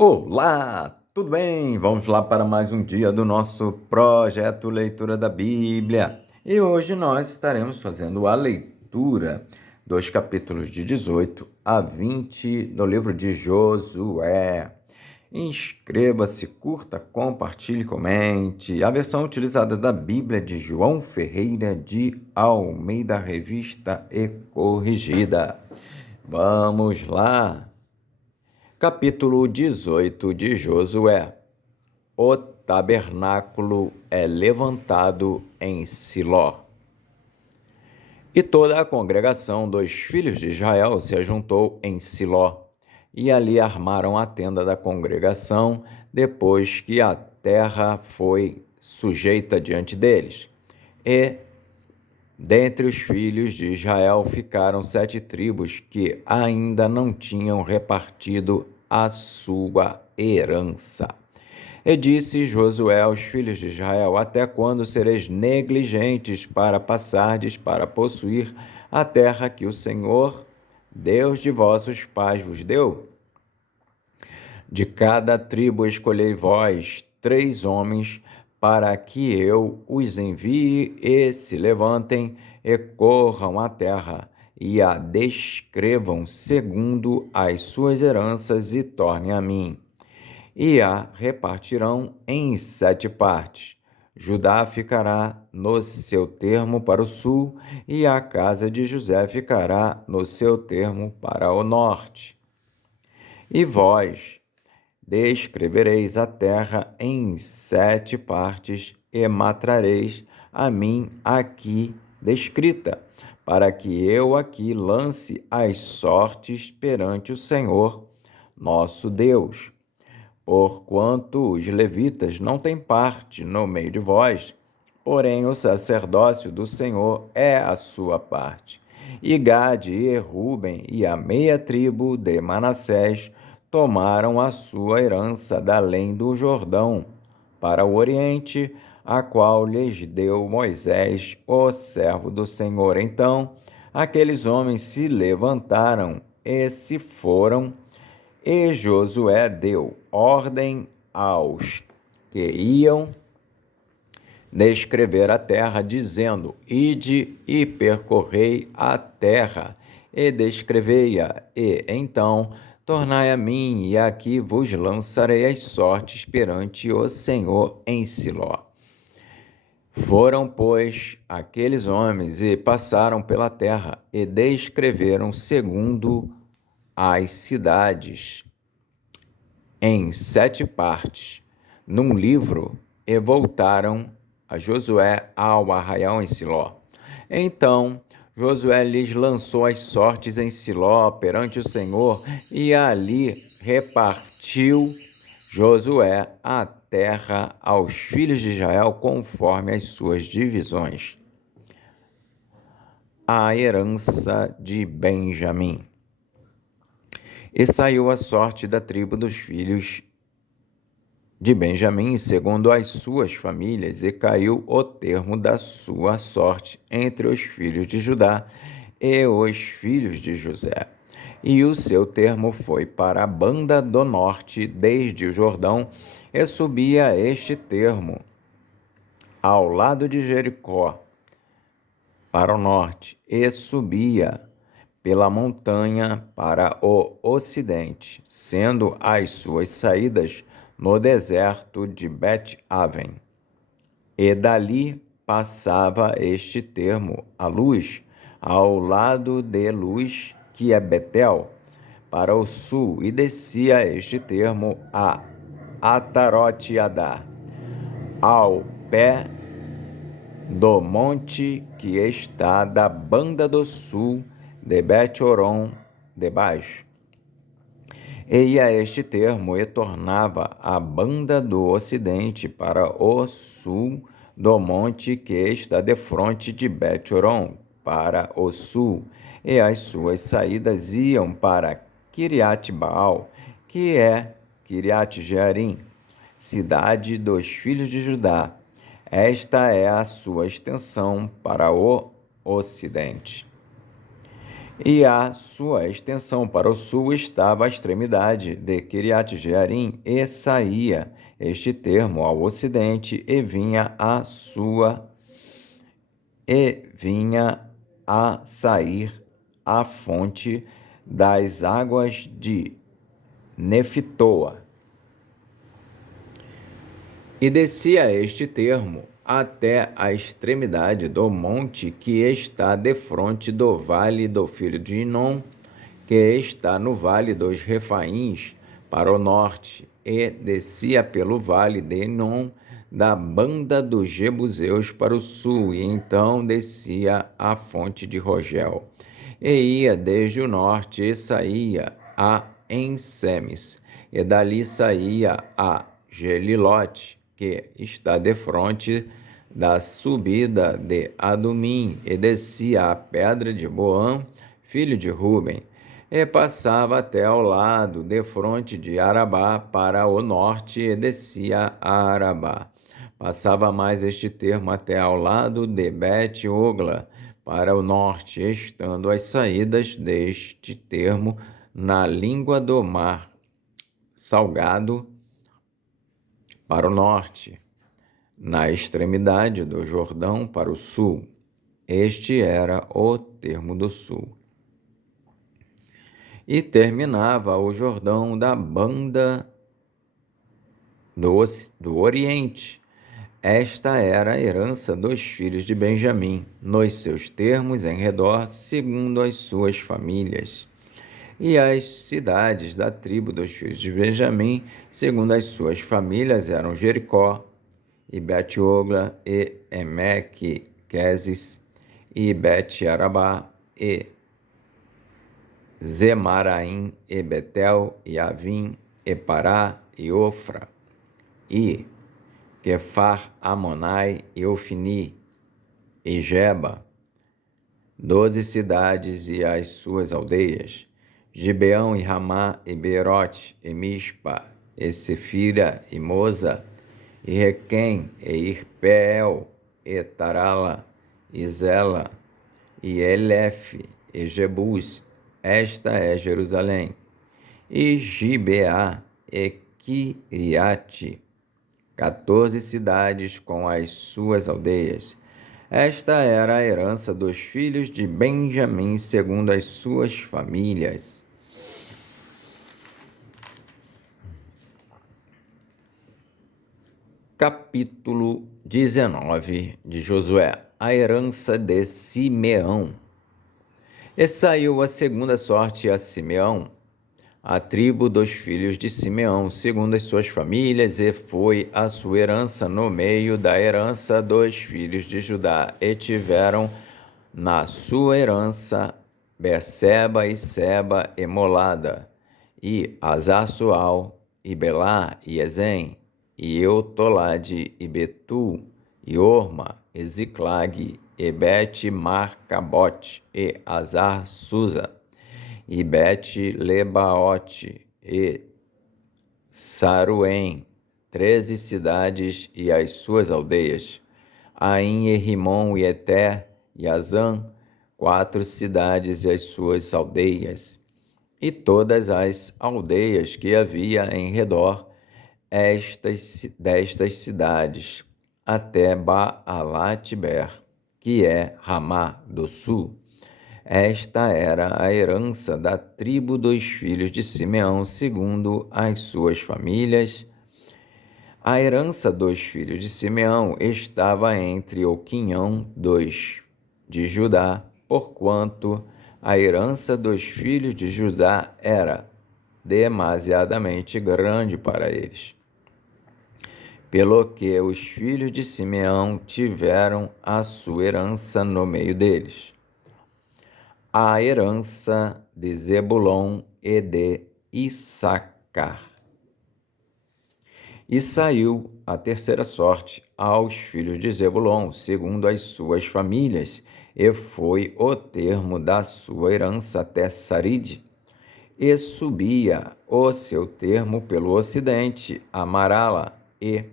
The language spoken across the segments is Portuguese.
Olá, tudo bem? Vamos lá para mais um dia do nosso projeto Leitura da Bíblia. E hoje nós estaremos fazendo a leitura dos capítulos de 18 a 20 do livro de Josué. Inscreva-se, curta, compartilhe, comente. A versão utilizada da Bíblia de João Ferreira de Almeida, revista e corrigida. Vamos lá! Capítulo 18 de Josué. O tabernáculo é levantado em Siló. E toda a congregação dos filhos de Israel se ajuntou em Siló, e ali armaram a tenda da congregação, depois que a terra foi sujeita diante deles. E dentre os filhos de Israel ficaram 7 tribos que ainda não tinham repartido a sua herança. E disse Josué aos filhos de Israel: até quando sereis negligentes para passardes para possuir a terra que o Senhor, Deus de vossos pais, vos deu? De cada tribo escolhei vós 3 homens, para que eu os envie e se levantem e corram a terra, e a descrevam segundo as suas heranças e tornem a mim. E a repartirão em 7 partes. Judá ficará no seu termo para o sul, e a casa de José ficará no seu termo para o norte. E vós descrevereis a terra em 7 partes e matrareis a mim aqui descrita, para que eu aqui lance as sortes perante o Senhor, nosso Deus. Porquanto os levitas não têm parte no meio de vós, porém o sacerdócio do Senhor é a sua parte. E Gade e Ruben e a meia tribo de Manassés tomaram a sua herança da além do Jordão, para o oriente, a qual lhes deu Moisés, o servo do Senhor. Então, aqueles homens se levantaram e se foram, e Josué deu ordem aos que iam descrever a terra, dizendo: ide e percorrei a terra, e descrevei-a, e então tornai a mim, e aqui vos lançarei as sortes perante o Senhor em Siló. Foram, pois, aqueles homens e passaram pela terra, e descreveram segundo as cidades em 7 partes, num livro, e voltaram a Josué ao arraial em Siló. Então Josué lhes lançou as sortes em Siló perante o Senhor, e ali repartiu Josué a terra aos filhos de Israel conforme as suas divisões. A herança de Benjamim. E saiu a sorte da tribo dos filhos de Benjamim, segundo as suas famílias, e caiu o termo da sua sorte entre os filhos de Judá e os filhos de José. E o seu termo foi para a banda do norte, desde o Jordão, e subia este termo ao lado de Jericó, para o norte, e subia pela montanha para o ocidente, sendo as suas saídas no deserto de Bet-Aven. E dali passava este termo a Luz, ao lado de Luz, que é Betel, para o sul, e descia este termo a Atarote-Adar, ao pé do monte que está da banda do sul de Bet-Horon de baixo. E ia este termo e tornava a banda do ocidente para o sul do monte que está defronte de Bet-Horon, para o sul, e as suas saídas iam para Quiriat-Baal, que é Quiriat-Jearim, cidade dos filhos de Judá. Esta é a sua extensão para o ocidente. E a sua extensão para o sul estava à extremidade de Kiriat Jearim, e saía este termo ao ocidente, e vinha a sair a fonte das águas de Nefitoa. E descia este termo até a extremidade do monte que está defronte do vale do filho de Inom, que está no vale dos Refaíns, para o norte, e descia pelo vale de Inom, da banda dos Jebuseus para o sul, e então descia à fonte de Rogel. E ia desde o norte e saía a Ensemes, e dali saía a Gelilote, que está defronte da subida de Adumim, e descia a pedra de Boã, filho de Ruben, e passava até ao lado, defronte de Arabá, para o norte, e descia a Arabá. Passava mais este termo até ao lado de Bet-Ogla, para o norte, estando as saídas deste termo na língua do mar Salgado, para o norte, na extremidade do Jordão para o sul. Este era o termo do sul. E terminava o Jordão da banda do Oriente. Esta era a herança dos filhos de Benjamim, nos seus termos em redor, segundo as suas famílias. E as cidades da tribo dos filhos de Benjamim, segundo as suas famílias, eram Jericó, e Bet-Ogla, e Emeque, Quezes, e Bet-Arabá, e Zemaraim, e Betel, e Avim, e Pará, e Ofra, e Quefar, Amonai, e Ofni, e Geba, 12 cidades e as suas aldeias, Gibeão e Ramá, e Beerote, e Mispa, e Sefira, e Moza, e Requém, e Irpeel, e Tarala, e Zela, e Elefe, e Jebus. Esta é Jerusalém. E Gibeá, e Quiriate, 14 cidades com as suas aldeias. Esta era a herança dos filhos de Benjamim, segundo as suas famílias. Capítulo 19 de Josué. A herança de Simeão. E saiu a segunda sorte a Simeão, a tribo dos filhos de Simeão, segundo as suas famílias, e foi a sua herança no meio da herança dos filhos de Judá. E tiveram na sua herança Berseba e Seba e Molada, e Azar-Sual, e Belá, e Ezem, e Eutolade, e Betu, e Orma, e Ziclag, e Bet-Marcabote, e Azar-Susa, e Bet-Lebaote, e Saruém, 13 cidades e as suas aldeias, Aim, e Rimon, e Eter, e Azã, 4 cidades e as suas aldeias, e todas as aldeias que havia em redor destas cidades, até Baalat-Ber, que é Ramá do sul. Esta era a herança da tribo dos filhos de Simeão, segundo as suas famílias. A herança dos filhos de Simeão estava entre o quinhão de Judá, porquanto a herança dos filhos de Judá era demasiadamente grande para eles. Pelo que os filhos de Simeão tiveram a sua herança no meio deles. A herança de Zebulon e de Issacar. E saiu a terceira sorte aos filhos de Zebulon, segundo as suas famílias, e foi o termo da sua herança até Saride, e subia o seu termo pelo ocidente, a Marala, e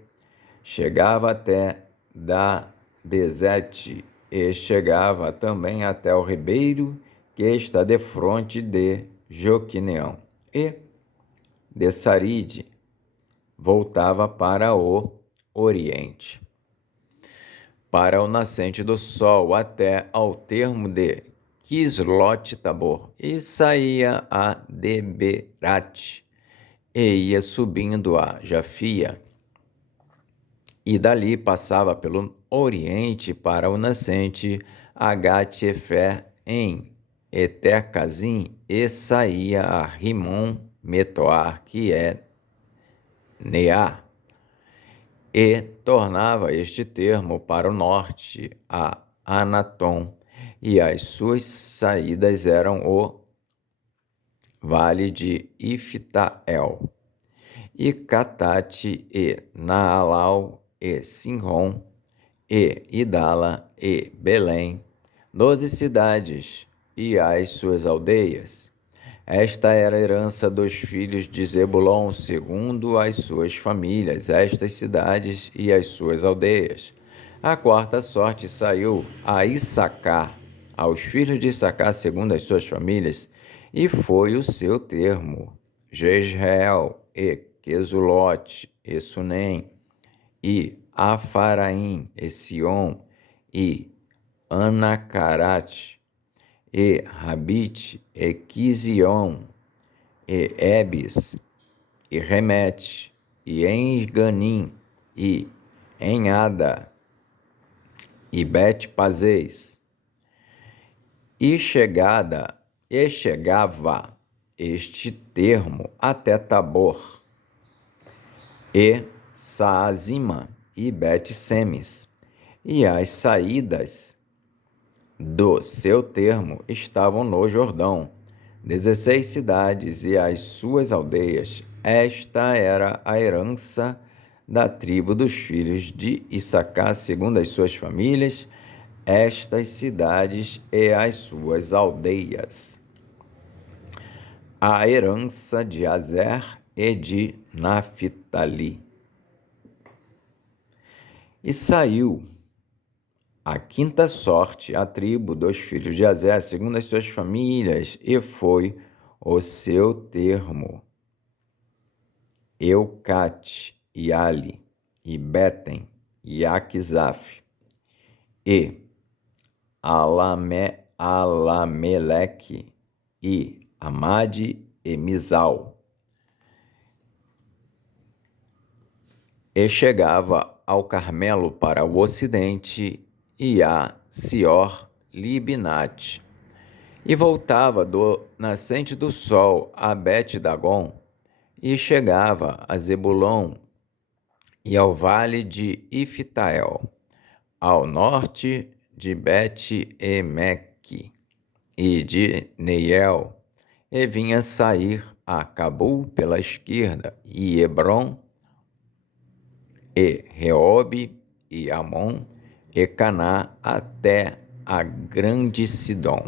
chegava até da Bezete, e chegava também até o ribeiro que está defronte de Joquineão, e de Saride voltava para o oriente, para o nascente do sol, até ao termo de Quislote-Tabor, e saía a Deberate, e ia subindo a Jafia, e dali passava pelo oriente para o nascente Agat-Efer em Etercazim, e saía a Rimon Metoar, que é Neá, e tornava este termo para o norte a Anatom, e as suas saídas eram o vale de Iftael, e Catate, e Naalau, e Sinron, e Idala, e Belém, 12 cidades, e as suas aldeias. Esta era a herança dos filhos de Zebulon, segundo as suas famílias, estas cidades e as suas aldeias. A quarta sorte saiu a Issacar, aos filhos de Issacar, segundo as suas famílias, e foi o seu termo: Jezreel, e Quesulote, e Sunem, e Afaraim, e Sion, e Anacarate, e Rabite, e Quizion, e Ebis, e Remete, e Ensganim, e Enhada, e Bet-Pazês. E chegava este termo até Tabor, e Saazima, e Bet-Semes, e as saídas do seu termo estavam no Jordão, 16 cidades e as suas aldeias. Esta era a herança da tribo dos filhos de Issacar, segundo as suas famílias, estas cidades e as suas aldeias. A herança de Azer e de Naphtali. E saiu a quinta sorte, a tribo dos filhos de Azer, segundo as suas famílias, e foi o seu termo: Eucate, e Ali, e Betem, e Aquisaf, e Alameleque, e Amade, e Mizal. E chegava ao Carmelo para o ocidente, e a Sior Libnate, e voltava do nascente do sol a Bet-Dagon, e chegava a Zebulon e ao vale de Iftael, ao norte de Bet-Emeque e de Neiel, e vinha sair a Cabul pela esquerda, e Hebron, e Reobe, e Amon, e Caná, até a grande Sidom.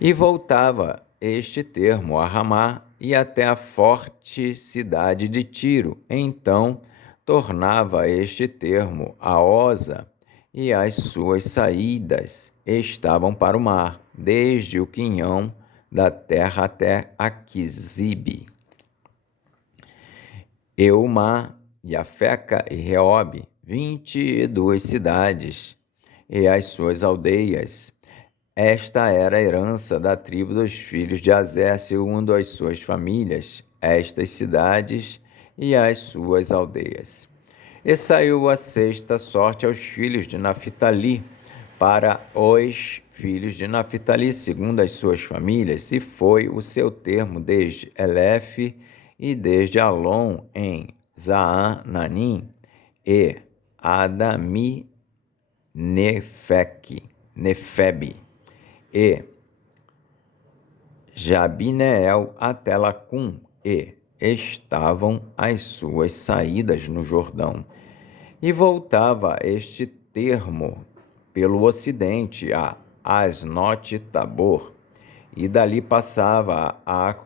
E voltava este termo a Ramá, e até a forte cidade de Tiro. Então tornava este termo a Oza, e as suas saídas estavam para o mar, desde o quinhão da terra até Aquisibe. Eumá, Jafeca e Reobe, 22 cidades e as suas aldeias. Esta era a herança da tribo dos filhos de Azer, segundo as suas famílias, estas cidades e as suas aldeias. E saiu a sexta sorte aos filhos de Naphtali, para os filhos de Naphtali, segundo as suas famílias, e foi o seu termo desde Elefe e desde Alon em Zaananim, e Adami Nefebe, e Jabineel até Lacum, e estavam as suas saídas no Jordão. E voltava este termo pelo ocidente a Asnote-Tabor, e dali passava a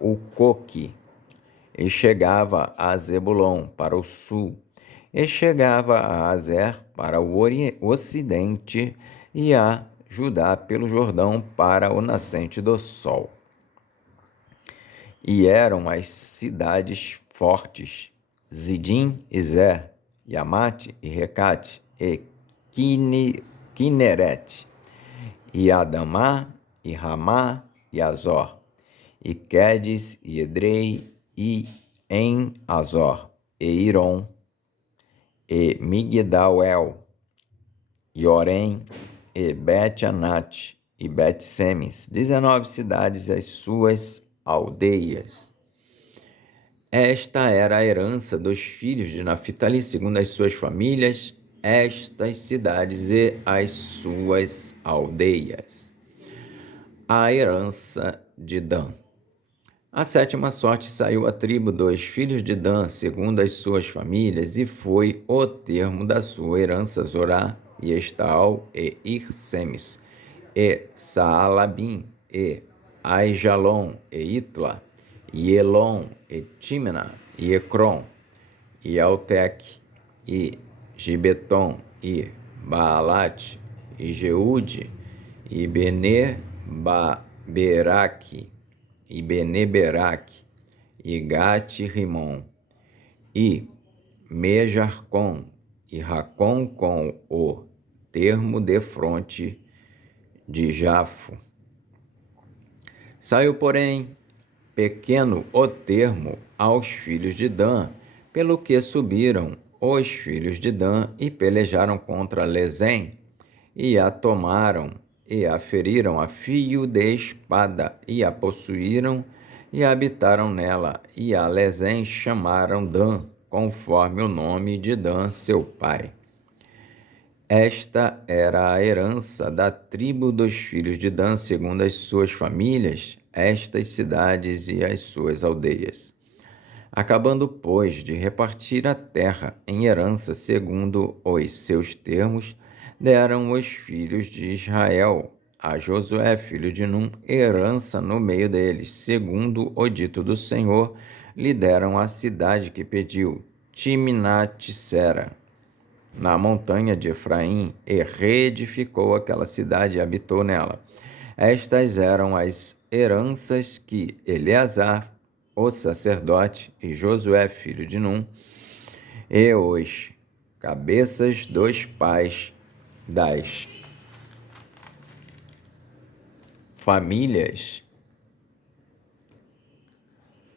Ucoque, e chegava a Zebulon para o sul, e chegava a Azer para o ocidente, e a Judá pelo Jordão para o nascente do sol. E eram as cidades fortes, Zidim e Zer, e Amate e Recate, e Kineret, e Adamá, e Ramá, e Azor, e Quedes, e Edrei, e em Azor, e Irom, e Migdal-el, e Orém, e Bet-Anat, e Bet-Semes, 19 cidades e as suas aldeias. Esta era a herança dos filhos de Naphtali, segundo as suas famílias, estas cidades e as suas aldeias. A herança de Dan. A sétima sorte saiu à tribo dos filhos de Dan, segundo as suas famílias, e foi o termo da sua herança Zorá, e Estaal, e Irsemes, e Saalabim, e Aijalon, e Itla, e Elon, e Timna, e Ecrom, e Altec, e Gibeton, e Baalat, e Jeude, e Bene-Beraque, e Bene-Beraque, e Gate-Rimon, e Mejarcom, e Racom com o termo de fronte de Jafo. Saiu, porém, pequeno o termo aos filhos de Dan, pelo que subiram os filhos de Dan e pelejaram contra Lezém, e a tomaram, e a feriram a fio de espada, e a possuíram, e habitaram nela, e a Lezém chamaram Dan, conforme o nome de Dan, seu pai. Esta era a herança da tribo dos filhos de Dan, segundo as suas famílias, estas cidades e as suas aldeias. Acabando, pois, de repartir a terra em herança segundo os seus termos, deram os filhos de Israel a Josué, filho de Num, herança no meio deles, segundo o dito do Senhor, lhe deram a cidade que pediu, Timnat-Sera, na montanha de Efraim, e reedificou aquela cidade e habitou nela. Estas eram as heranças que Eleazar, o sacerdote, e Josué, filho de Num, e os cabeças dos pais das famílias,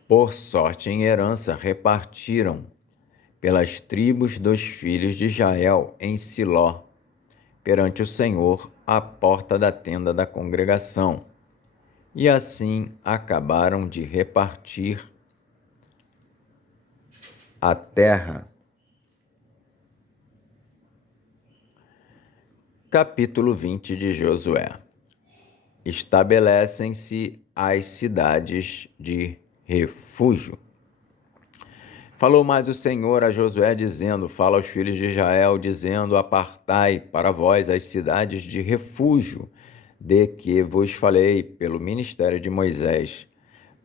por sorte em herança, repartiram pelas tribos dos filhos de Israel em Siló, perante o Senhor, à porta da tenda da congregação. E assim acabaram de repartir a terra. Capítulo 20 de Josué. Estabelecem-se as cidades de refúgio. Falou mais o Senhor a Josué, dizendo: fala aos filhos de Israel, dizendo: apartai para vós as cidades de refúgio, de que vos falei pelo ministério de Moisés,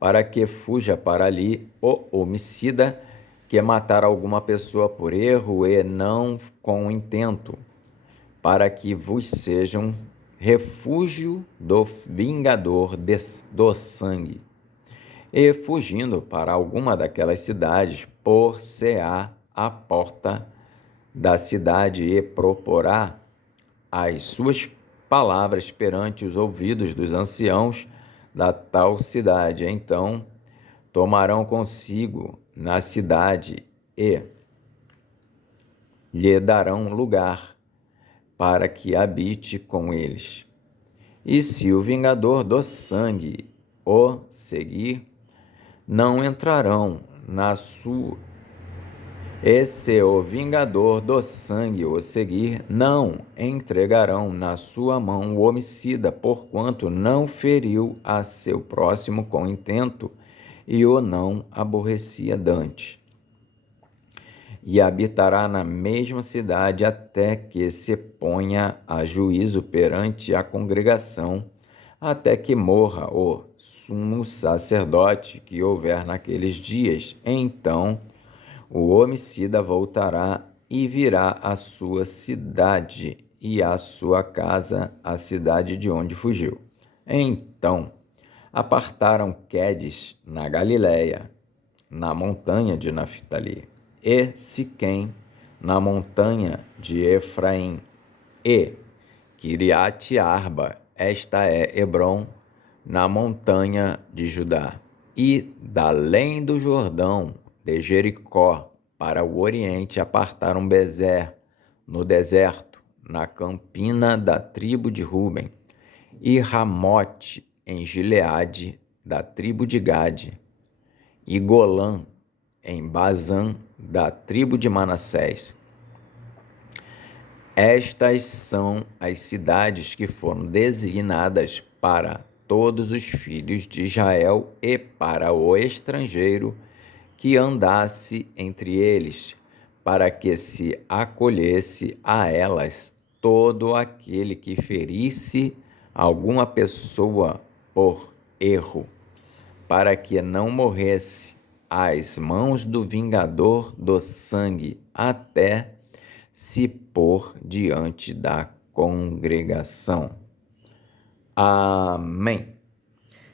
para que fuja para ali o homicida que matar alguma pessoa por erro e não com intento, para que vos sejam refúgio do vingador do sangue. E fugindo para alguma daquelas cidades, por-se-á a porta da cidade e proporá as suas palavras perante os ouvidos dos anciãos da tal cidade. Então tomarão consigo na cidade e lhe darão lugar para que habite com eles. E se o vingador do sangue o seguir, não entrarão na sua. E se o vingador do sangue o seguir, não entregarão na sua mão o homicida, porquanto não feriu a seu próximo com intento e o não aborrecia dantes. E habitará na mesma cidade até que se ponha a juízo perante a congregação, até que morra o sumo sacerdote que houver naqueles dias. Então o homicida voltará e virá à sua cidade, e a sua casa, a cidade de onde fugiu. Então apartaram Quedes na Galiléia, na montanha de Naftali, e Siquém, na montanha de Efraim, e Quiriate Arba, esta é Hebrom, na montanha de Judá, e da além do Jordão, de Jericó, para o oriente, apartaram Bezer, no deserto, na campina da tribo de Ruben, e Ramote, em Gileade, da tribo de Gade, e Golã, em Bazã, da tribo de Manassés. Estas são as cidades que foram designadas para todos os filhos de Israel e para o estrangeiro que andasse entre eles, para que se acolhesse a elas todo aquele que ferisse alguma pessoa por erro, para que não morresse às mãos do vingador do sangue, até se pôr diante da congregação. Amém.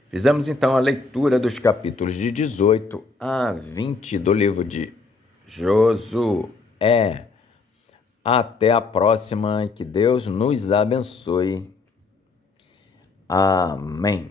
Fizemos então a leitura dos capítulos de 18 a 20 do livro de Josué. Até a próxima, que Deus nos abençoe. Amém.